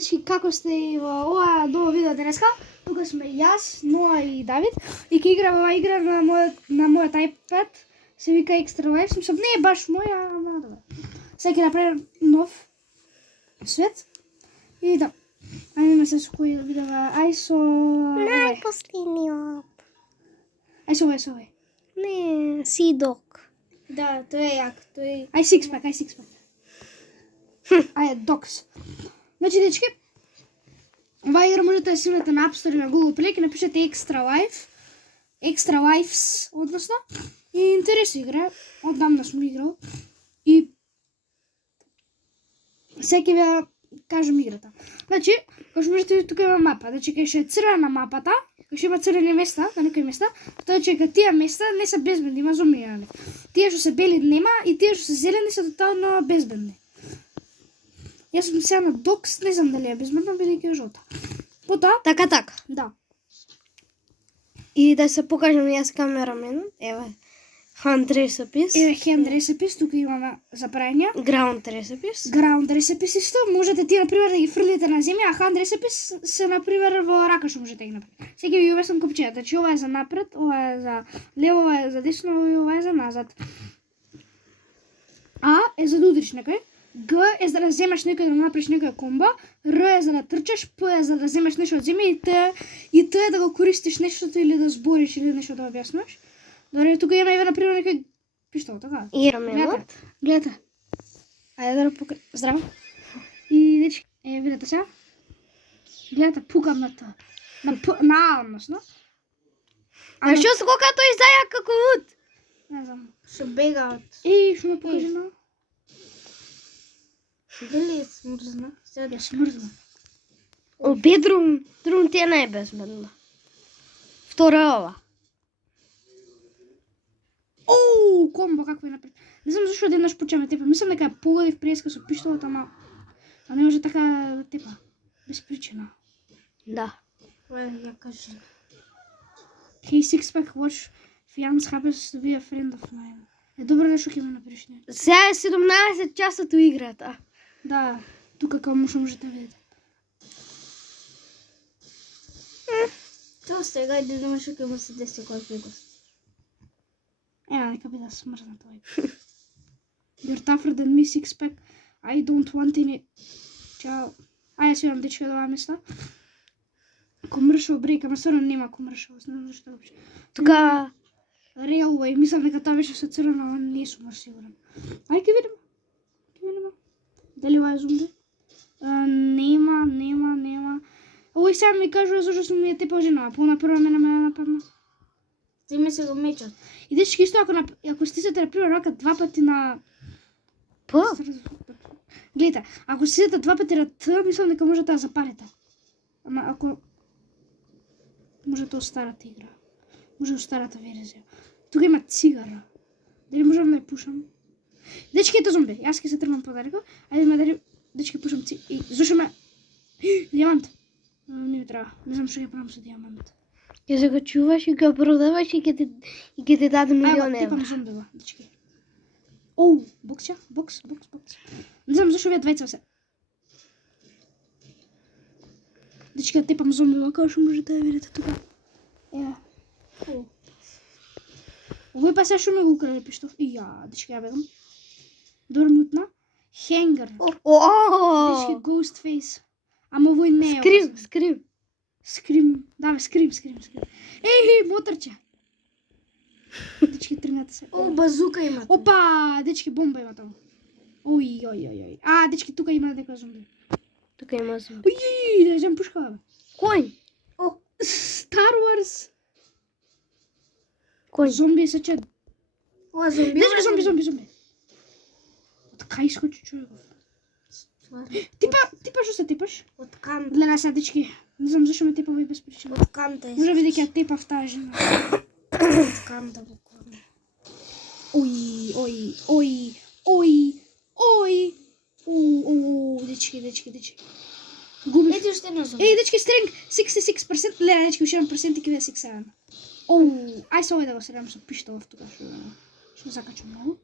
дечки, како сте во ова ново видео денеска? Тука сме јас, Ноа и Давид. И ќе играме ова игра на мојот iPad. Се вика Extra Life. Мислам, не е баш моја, ама добре. Сега ќе направим нов свет. И да. Ајде се со кој видео. Ај со... Најпоследниот. Ај со овој. Не, Сидок. Да, тој е јак, тој... Ај six-pack. Ајде, Docs. Значи, дечки, ова игра можете да симнете на App Store и на Google Play, ќе напишете Extra Lives, односно. И интересна игра, одамна сум играл. И сега ќе ви кажам играта. Значи, како што можете тука има мапа, значи кај што е црвена мапата, кај што има црвени места, на некои места, тоа че кај тие места не се безбедни, има зомби на них. Тие што се бели нема и тие што се зелени се тотално безбедни. Јас сум сега на Docs, не знам дали е безбедно, бидејќи е жолта. Потоа, Така. да. И да се покажам јас камерамен. Еве. Hand recipes. Еве hand recipes, тука имаме забрања. Ground recipes. Ground recipes исто, можете ти например да ги фрлите на земја, а hand recipes се например во рака што можете да ги направите. Сега ви објаснам копчињата, значи ова е за напред, ова е за лево, ова е за десно и ова е за назад. А е за да удриш некој, Г е за да земеш некој да направиш некоја комба, Р е за да трчаш, П е за да земеш нешто од земја и Т е да го користиш нештото или да збориш или нешто да објаснуваш. Добре, тука има еве например некој пиштол, така. И раменот. Гледате. Ајде да покажам. Здраво. И дечки, видете сега. Гледате, пукам на Т. На А, односно. А што скока тој зајак како луд? Не знам. Што бега од... И што ме покажи на... Дали е смрзна? Ја смрзна. Бедрум ти е најбезбедно. Втора е ова. Оу, комбо како е напред. Не знам зашто еднаш почеме тепа. Мислам дека ја погодив преска со пиштолот, ама не може така да тепа. Без причина. Да. Ја кажи. Hey six-pack, watch Fiance happens to be a friend of mine. Е добро нешто ќе ме напишеш не. Сега е 17 часот у играта. Да, тука како можете да видите. Тоа сега иде да нешто ќе му се деси кој ќе го. Нека би да смрзна тој. You're tougher than me, six-pack. I don't want any... Чао. Ајде си имам дечка да ова места. Commercial break, ама стварно нема commercial, знам зашто воопшто. Тука... Railway, мислам дека тоа беше со црвено, ама не сум баш сигурен. Ај ќе видиме. Дали ова е зомби? Нема. Овој сега ми кажува зашто сум ми е тепал жена, а прва мене ме нападна. Ти ме се го мечат. И дечки исто ако стисате например рака два пати на П? Гледате, ако стисате два пати на Т, мислам дека можете да запалите. Ама ако можете од старата игра. Може од старата верзија. Тука има цигара. Дали можам да ја пушам? Дечки, ето зомби. Јас ќе се тргнам подалеку. Ајде дали дечки пушам и зушаме дијамант. Не ми треба. Не знам што ќе правам со дијамант. Ќе се го чуваш и го продаваш и ќе ти даде милион евра. Тепам зомби го, дечки. Оу, бокс. Не знам зашто вие двајца се. Дечки, тепам зомби го, како што можете да видите тука. Ева. Овој па се што ме го украде пиштов. И ја, дечки, ја бегам. Добро мутна. Хенгер. Дечки, ghost face. Ама овој не е. Скрим. Да, бе, скрим. Еј, моторче. Дечки, тргнете се. О, базука има. Опа, дечки, бомба има таму. Ој. А, дечки, тука има некој зомби. Тука има зомби. Ој, да жем пушка, бе. Кој? О, Star Wars. Кој? Зомби се чед. ова зомби. Дечки, зомби. Од кај искочи човеков? Типа што се типаш? Од канта. Гледа се, дечки. Не знам зашто ме тепа овој без причина. Од канта е. Може би дека ја тепав таа жена. Од канта буквално. Ој. Дечки. Губив. Ети уште едно зомби. Еј, дечки, стринг 66%. Гледа, дечки, уште 1% и ќе биде 67. Оу, ај се овој да го средам со пиштолов тука, што закачам многу.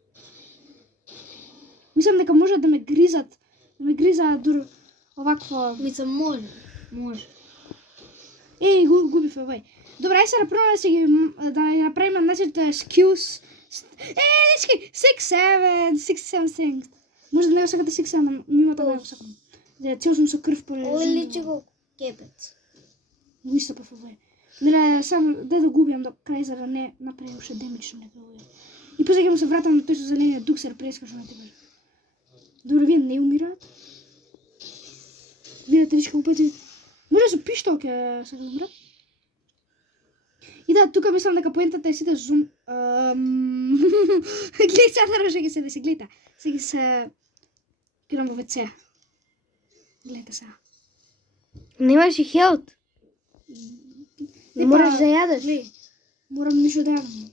Мислам дека може да ме гризат дур овакво... Мица може. Може. Еј, губив овој. Добре, ај се направиме да си ги да направиме нашите skills. Дечки, 6-7 things. Може да не го сакате 6-7, мимата не го сакам. Да цел сум со крв по Личи го кепец. Го истапав овој. Гледа, сам да губиам до крај за да не направи уште демидж на некој овој. И после ќе му се вратам на тој со зелениот дуксер прескаш на тебе. Добре, вие не умираат. Видете личка опети. Може со пиштол ќе се умрат. И да, тука мислам дека поентата е сите зум... Гледај сега нарочно ќе се деси, гледај. Сега се... Кидам во ВЦ. Гледате сега. Немаш и хелт. Не можеш да јадеш. Гледај, морам нешто да јадам.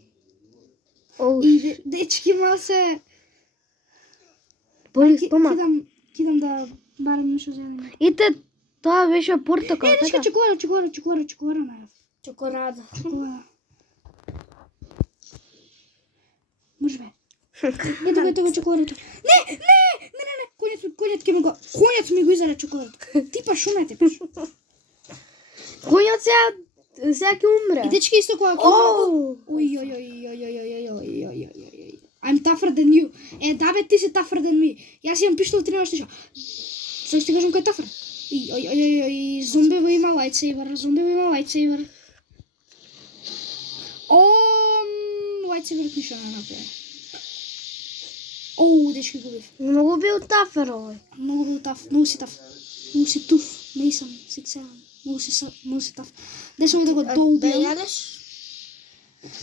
Оу, И дечки мал се... боли стомак. Кидам да барам нешто за јадење. Ите, тоа беше портокал, Дечки, така? чоколада најав. Чоколада. Чоколада. Може бе. Ето го чоколадето. Не! Конјот ми го изаде чоколадето. Типа шумете, паш. Конјот сега ќе умре. И дечки исто која Оу! Ој. I'm tougher than you. Да бе, ти си tougher than me. Јас имам пиштол 13 шо. Сега ще ти кажам кој е tougher. Зомбево има lightsaber. Lightsaber ништо не направи. Оу, дечки губив. Многу бил тафер овој. Многу бил таф, многу си таф. Многу си туф, не сам, 6-7. Многу си таф. Де сме да го Да доубијам? јадеш?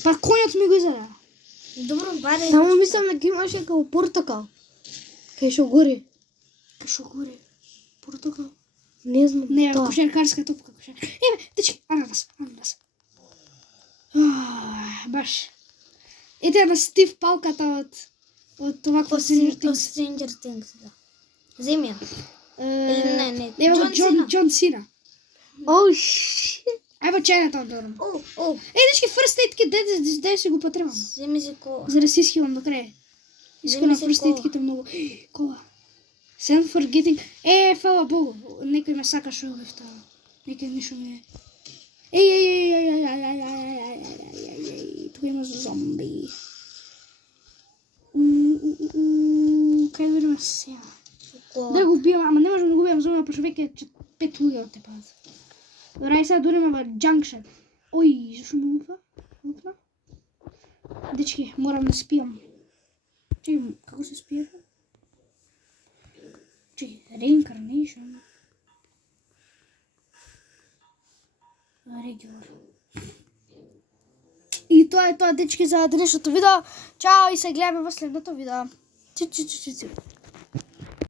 Па конјот ми го изаде. Добро, баре. Само мислам дека имаше како портокал. Кај шо гори. Шо горе? Портокал? Не знам. Не, тоа. кошеркарска топка. Еве, дечки, ананас. Баш. Ете на Стив палката од овакво Stranger Things. Stranger Things, да. Земја. Не. Ева го Джон Сина. Оу, шит. Ајба Чајнатаун дорам. Оу. Дечки, first aid kit, дај си го потребам. Земи се кола. За да си изхилам до крај. Искрено се first кола. aid kit е многу. Кола. Send forgetting. Фала Богу. Некој ме сакаше убив таа. Некој ништо ме... Тука има зомби. Кај вериме сега? Да го убијам, ама не можам да го убијам зомби, пошто веќе 5 луѓе од те пазат. Добре, ај сега дориме во Junction. Ој, зашо ме лупна? Дечки, морам да спијам. Чекай, како се спие? Чекай, reincarnation. Regular. И тоа е тоа, дечки, за денешното видео. Чао и се гледаме во следното видео. Чу.